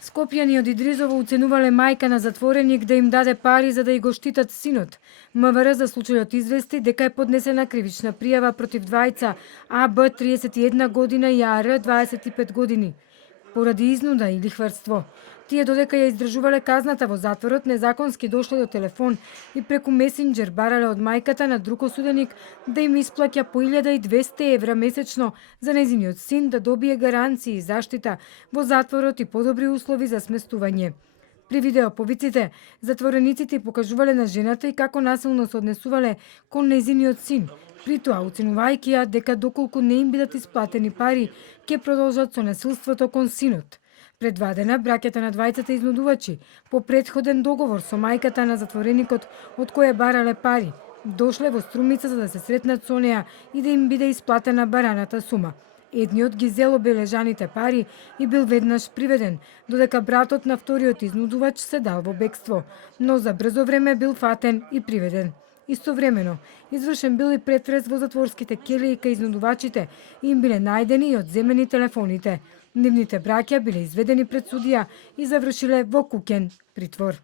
Скопјани од Идризово уценувале мајка на затвореник да им даде пари за да и го штитат синот. МВР за случајот извести дека е поднесена кривична пријава против двајца АБ 31 година и АР 25 години поради изнуда и лихварство. Тие додека ја издржувале казната во затворот, незаконски дошле до телефон и преку месенџер барале од мајката на друг осуденик да им исплаќа по 1200 евра месечно за нејзиниот син да добие гаранции и заштита во затворот и подобри услови за сместување. При видеоповиците, затворениците покажувале на жената и како насилно се однесувале кон нејзиниот син, при тоа уценувајќи ја дека доколку не им бидат исплатени пари, ќе продолжат со насилството кон синот. Предвадена, браќата на двајцата изнудувачи, по претходен договор со мајката на затвореникот од која барале пари, дошле во Струмица за да се сретнат со неа и да им биде исплатена бараната сума. Едниот ги зел обележаните пари и бил веднаш приведен, додека братот на вториот изнудувач се дал во бегство, но за брзо време бил фатен и приведен. Истовремено, извршен бил и претрес во затворските ќелии кај изнудувачите и им биле најдени и одземени телефоните. Нивните браќа биле изведени пред судија и завршиле во куќен притвор.